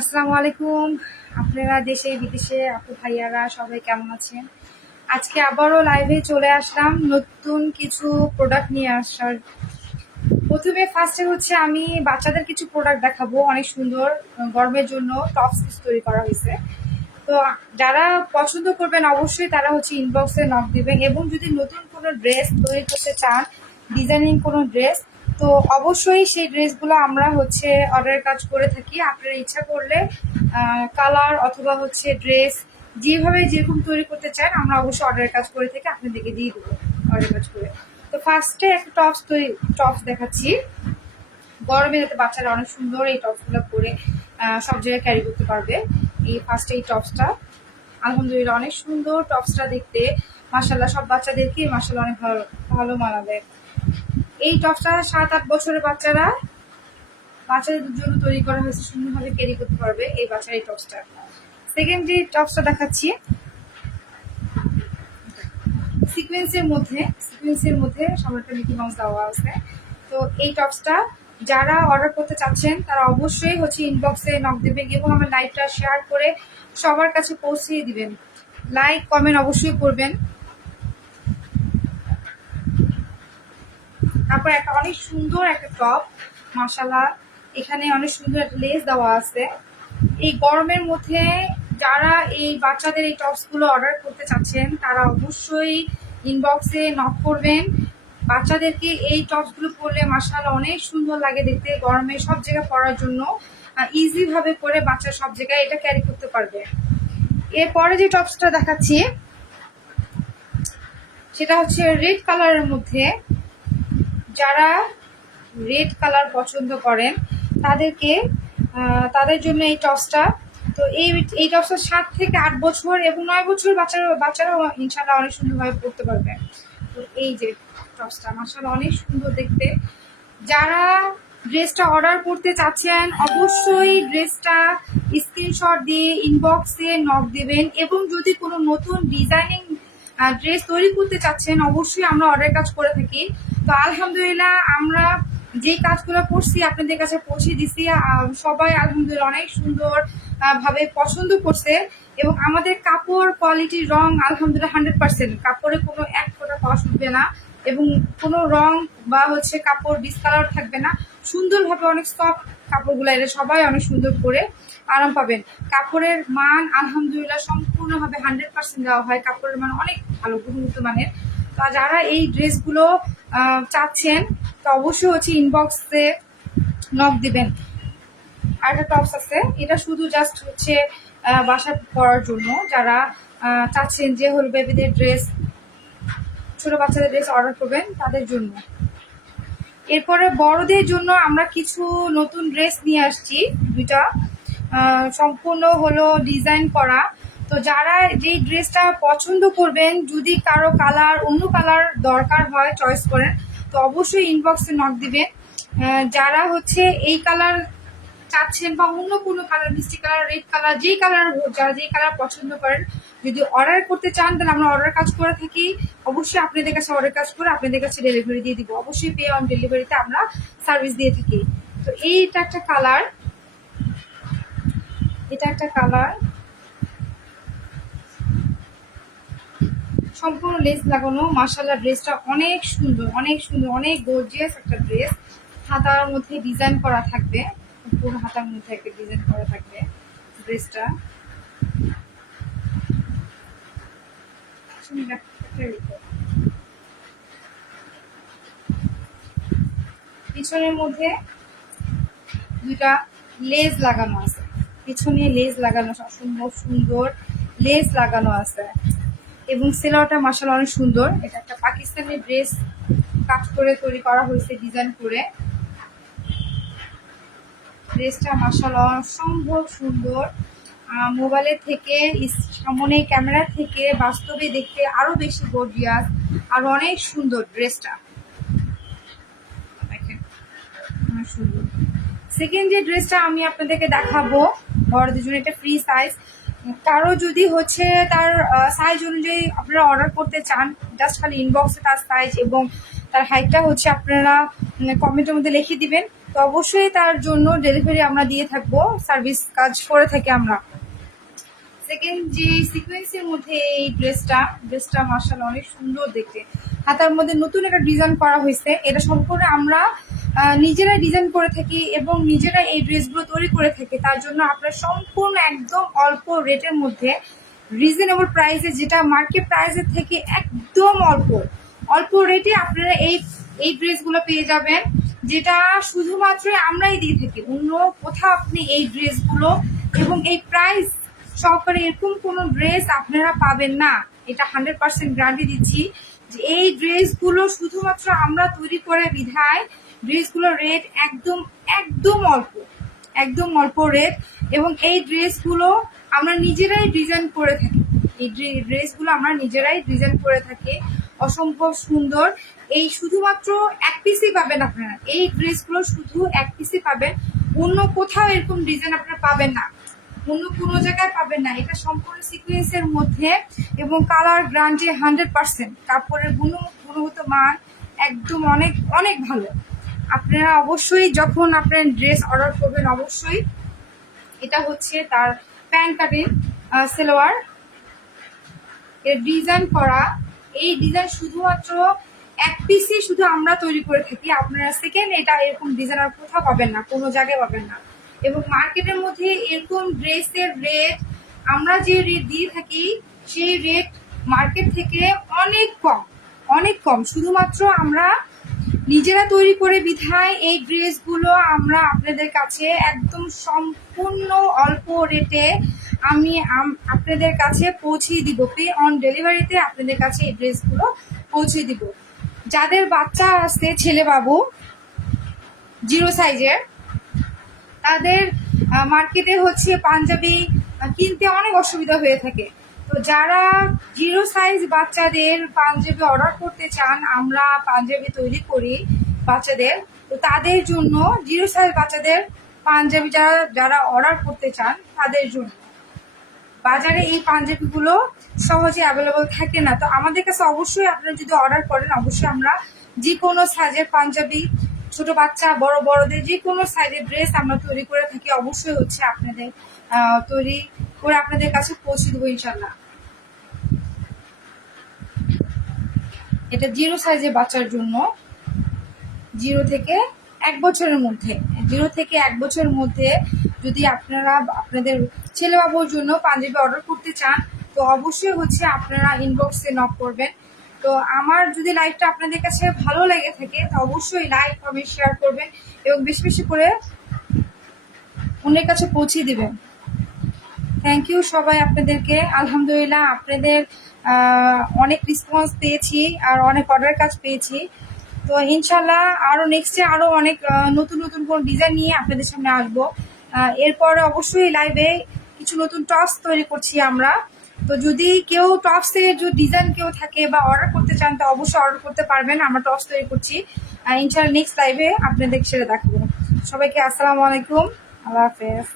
আসসালামু আলাইকুম। আপনারা দেশে বিদেশে আপু ভাইয়ারা সবাই কেমন আছেন? আজকে আবারও লাইভে চলে আসলাম নতুন কিছু প্রোডাক্ট নিয়ে আসার। প্রথমে ফার্স্টে হচ্ছে আমি বাচ্চাদের কিছু প্রোডাক্ট দেখাবো, অনেক সুন্দর গরমের জন্য টপস তৈরি করা হয়েছে। তো যারা পছন্দ করবেন অবশ্যই তারা হচ্ছে ইনবক্সে নক দিবেন, এবং যদি নতুন কোনো ড্রেস তৈরি করতে চান, ডিজাইনিং কোনো ড্রেস, তো অবশ্যই সেই ড্রেসগুলো আমরা হচ্ছে অর্ডারের কাজ করে থাকি। আপনারা ইচ্ছা করলে কালার অথবা হচ্ছে ড্রেস যেভাবে যেরকম তৈরি করতে চান আমরা অবশ্যই অর্ডারের কাজ করে থাকি, আপনাদেরকে দিয়ে দেবো অর্ডার কাজ করে। তো ফার্স্টে একটা টপস দেখাচ্ছি। গরমে যাতে বাচ্চারা অনেক সুন্দর এই টপসগুলো পরে সব জায়গায় ক্যারি করতে পারবে। এই ফার্স্টে এই টপসটা আলহামদুলিল্লাহ অনেক সুন্দর টপসটা দেখতে, মাশাল্লাহ সব বাচ্চাদেরকে মাশাল্লাহ অনেক ভালো ভালো মানাবে। এই টপসটা 7-8 বছরের বাচ্চাদের জন্য তৈরি করা হয়েছে, সুন্দরভাবে ক্যারি করতে পারবে এই বাচ্চার এই টপসটা। সেকেন্ড যে টপসটা দেখাচ্ছি সিকোয়েন্সের মধ্যে সামনেটা মিকি মাউস দেওয়া আছে। তো এই টপসটা যারা অর্ডার করতে চাচ্ছেন তারা অবশ্যই হচ্ছে ইনবক্সে নক দেবেন এবং আমার লাইভটা শেয়ার করে সবার কাছে পৌঁছিয়ে দিবেন। লাইক কমেন্ট অবশ্যই করবেন। তারপর একটা অনেক সুন্দর একটা টপ, মাশাআল্লাহ এখানে অনেক সুন্দর একটা লেস দেওয়া আছে। এই গরমের মধ্যে যারা এই বাচ্চাদের এই টপসগুলো অর্ডার করতে চাচ্ছেন তারা অবশ্যই ইনবক্সে নক করবেন। বাচ্চাদেরকে এই টপসগুলো পরলে মাশাআল্লাহ অনেক সুন্দর লাগে দেখতে, গরমে সব জায়গায় পরার জন্য ইজি ভাবে করে বাচ্চা সব জায়গায় এটা ক্যারি করতে পারবে। এরপরে যে টপসটা দেখাচ্ছি সেটা হচ্ছে রেড কালারের মধ্যে। যারা রেড কালার পছন্দ করেন তাদেরকে তাদের জন্য এই টপসটা। তো এই টপসটা 7 থেকে 8 বছর এবং 9 বছর বাচ্চারাও ইনশাল্লাহ অনেক সুন্দরভাবে পড়তে পারবে। তো এই যে টপসটা মাশাআল্লাহ অনেক সুন্দর দেখতে। যারা ড্রেসটা অর্ডার করতে চাচ্ছেন অবশ্যই ড্রেসটা স্ক্রিনশট দিয়ে ইনবক্সে নক দেবেন, এবং যদি কোনো নতুন ডিজাইনিং ড্রেস তৈরি করতে চাচ্ছেন অবশ্যই আমরা অর্ডার কাজ করে থাকি। তো আলহামদুলিল্লাহ আমরা যে কাজগুলো করছি আপনাদের কাছে পৌঁছে দিছি, সবাই আলহামদুলিল্লাহ অনেক সুন্দর ভাবে পছন্দ করছে, এবং আমাদের কাপড় কোয়ালিটির রং আলহামদুলিল্লাহ 100%, কাপড়ে কোনো এক ফোঁটা কস উঠবে না, এবং কোনো রং বা হচ্ছে কাপড় ডিসকালার থাকবে না। সুন্দরভাবে অনেক সফট কাপড়গুলো, এটা সবাই অনেক সুন্দর করে আরাম পাবেন। কাপড়ের মান আলহামদুলিল্লাহ সম্পূর্ণভাবে 100% দেওয়া হয়, কাপড়ের মান অনেক ভালো গুণগত মানের। তো যারা এই ড্রেসগুলো চাচ্ছেন তো অবশ্যই হচ্ছে ইনবক্সে নক দিবেন। আর একটা টপস আছে, এটা শুধু জাস্ট হচ্ছে বাসা পরার জন্য, যারা চাচ্ছেন যে হল বেবিদের ড্রেস, ছোট বাচ্চাদের ড্রেস অর্ডার করবেন তাদের জন্য। এরপরে বড়দের জন্য আমরা কিছু নতুন ড্রেস নিয়ে আসছি, দুইটা সম্পূর্ণ হলো ডিজাইন করা। তো যারা যেই ড্রেসটা পছন্দ করবেন, যদি কারো কালার অন্য কালার দরকার হয় চয়েস করেন তো অবশ্যই ইনবক্সে নক দিবেন। যারা হচ্ছে এই কালার চাচ্ছেন বা অন্য কোনো কালার, মিষ্টি কালার, রেড কালার, যেই কালার যারা যেই কালার পছন্দ করেন যদি অর্ডার করতে চান তাহলে আমরা অর্ডার কাজ করে থাকি। অবশ্যই আপনাদের কাছে অর্ডার কাজ করে আপনাদের কাছে ডেলিভারি দিয়ে দিব, অবশ্যই পে অন ডেলিভারিতে আমরা সার্ভিস দিয়ে থাকি। তো এইটা একটা কালার, এটা একটা কালার সম্পূর্ণ লেস লাগানো, মাশাআল্লাহ ড্রেসটা অনেক সুন্দর অনেক সুন্দর অনেক গর্জিয়াস একটা ড্রেস। হাতার মধ্যে ডিজাইন করা থাকবে, পুরো হাতার মধ্যে একটা ডিজাইন করা থাকবে ড্রেসটা। পিছনের মধ্যে দুইটা লেস লাগানো আছে, পিছনে লেস লাগানো সুন্দর সুন্দর লেস লাগানো আছে, এবং সেলোয়ারটা মাশাআল্লাহ অনেক সুন্দর। এটা একটা পাকিস্তানি ড্রেস কাজ করে তৈরি করা হয়েছে ডিজাইন করে। ড্রেসটা মাশাআল্লাহ অসম্ভব সুন্দর, মোবাইলের থেকে সামনে ক্যামেরা থেকে বাস্তবে দেখতে আরো বেশি গর্জিয়াস আর অনেক সুন্দর ড্রেসটা। দেখেন অনেক সুন্দর। সেকেন্ড যে ড্রেসটা আমি আপনাদেরকে দেখাবো বড়দের জন্য, এটা ফ্রি সাইজ। কারো যদি হচ্ছে তার সাইজ অনুযায়ী আপনারা অর্ডার করতে চান জাস্ট খালি ইনবক্সে তার সাইজ এবং তার হাইটটা হচ্ছে আপনারা কমেন্টের মধ্যে লিখে দিবেন, তো অবশ্যই তার জন্য ডেলিভারি আমরা দিয়ে থাকবো, সার্ভিস কাজ করে থাকি আমরা। সেকেন্ড যে সিকোয়েন্সের মধ্যে এই ড্রেসটা মার্শাল্লাহ অনেক সুন্দর দেখতে। হাতার মধ্যে নতুন একটা ডিজাইন করা হয়েছে, এটা সম্পূর্ণ আমরা নিজেরাই ডিজাইন করে থাকি এবং নিজেরাই এই ড্রেসগুলো তৈরি করে থাকি। তার জন্য আপনার সম্পূর্ণ একদম অল্প রেটের মধ্যে রিজনেবল প্রাইসে, যেটা মার্কেট প্রাইসের থেকে একদম অল্প রেটে আপনারা এই ড্রেসগুলো পেয়ে যাবেন, যেটা শুধুমাত্র আমরাই দিয়ে থাকি। অন্য কোথাও আপনি এই ড্রেসগুলো এবং এই প্রাইস সহকারে এরকম কোনো ড্রেস আপনারা পাবেন না। এটা 100% গ্যারান্টি দিচ্ছি যে এই ড্রেসগুলো শুধুমাত্র আমরা তৈরি করে বিধায় ড্রেসগুলোর রেট একদম অল্প রেট। এবং এই ড্রেসগুলো আমরা নিজেরাই ডিজাইন করে থাকি, অসম্ভব সুন্দর। এই শুধুমাত্র এক পিসই পাবেন আপনারা, এই ড্রেসগুলো শুধু এক পিসই পাবেন, অন্য কোথাও এরকম ডিজাইন আপনারা পাবেন না, অন্য কোনো জায়গায় পাবেন না। এটা সম্পূর্ণ সিকোয়েন্সের মধ্যে এবং কালার গ্যারান্টি 100%। কাপড়ের গুণগত মান একদম অনেক ভালো। আপনারা অবশ্যই যখন আপনার ড্রেস অর্ডার করবেন, অবশ্যই এটা হচ্ছে তার প্যান্ট কাটিং সালোয়ার এর ডিজাইন করা। এই ডিজাইন শুধুমাত্র এক পিসই শুধু আমরা তৈরি করে থাকি। আপনারা সেকেন্ড এটা এরকম ডিজাইন আর কোথাও পাবেন না, কোনো জায়গায় পাবেন না। এবং মার্কেটের মধ্যে এরকম ড্রেসের রেট আমরা যে রেট দিয়ে থাকি, সেই রেট মার্কেট থেকে অনেক কম। শুধুমাত্র আমরা নিজেরা তৈরি করে বিধায় এই ড্রেসগুলো আমরা আপনাদের কাছে একদম সম্পূর্ণ অল্প রেটে আমি আপনাদের কাছে পৌঁছে দিব। পে অন ডেলিভারিতে আপনাদের কাছে এই ড্রেসগুলো পৌঁছে দিব। যাদের বাচ্চা আছে ছেলে বাবু 0 সাইজের, তাদের মার্কেটে হচ্ছে পাঞ্জাবি কিনতে অনেক অসুবিধা হয়ে থাকে। তো যারা 0 সাইজ বাচ্চাদের পাঞ্জাবি অর্ডার করতে চান, আমরা পাঞ্জাবি তৈরি করি বাচ্চাদের, তো তাদের জন্য 0 সাইজ বাচ্চাদের পাঞ্জাবি যারা অর্ডার করতে চান তাদের জন্য বাজারে এই পাঞ্জাবিগুলো সহজে অ্যাভেলেবল থাকে না। তো আমাদের কাছে অবশ্যই আপনারা যদি অর্ডার করেন, অবশ্যই আমরা যে কোনো সাইজের পাঞ্জাবি, ছোট বাচ্চা বড়দের যে কোনো সাইজের ড্রেস আমরা তৈরি করে থাকি। অবশ্যই হচ্ছে আপনাদের তৈরি করে আপনাদের কাছে পৌঁছে দেবো ইনশাল্লাহ। এটা 0 সাইজের বাচ্চার জন্য, 0 থেকে 1 বছরের মধ্যে যদি আপনারা আপনাদের ছেলে বাবুর জন্য পাঞ্জাবি অর্ডার করতে চান, তো অবশ্যই হচ্ছে আপনারা ইনবক্সে নক করবেন। তো আমার যদি লাইভটা আপনাদের কাছে ভালো লেগে থাকে, তো অবশ্যই লাইক কমেন্ট শেয়ার করবেন এবং বেশি করে অন্যের কাছে পৌঁছে দিবেন। থ্যাংক ইউ সবাই আপনাদেরকে। আলহামদুলিল্লাহ আপনাদের অনেক রেসপন্স পেয়েছি আর অনেক অর্ডার কাজ পেয়েছি। তো ইনশাল্লাহ আরও নেক্সটে আরও অনেক নতুন কোনো ডিজাইন নিয়ে আপনাদের সামনে আসবো। এরপরে অবশ্যই লাইভে কিছু নতুন টপস তৈরি করছি আমরা। তো যদি কেউ টপসের যে ডিজাইন কেউ থাকে বা অর্ডার করতে চান, তো অবশ্যই অর্ডার করতে পারবেন। আমরা টপস তৈরি করছি, ইনশাল্লাহ নেক্সট লাইভে আপনাদের সেটা দেখাবো। সবাইকে আসসালামু আলাইকুম, আল্লাহ হাফেজ।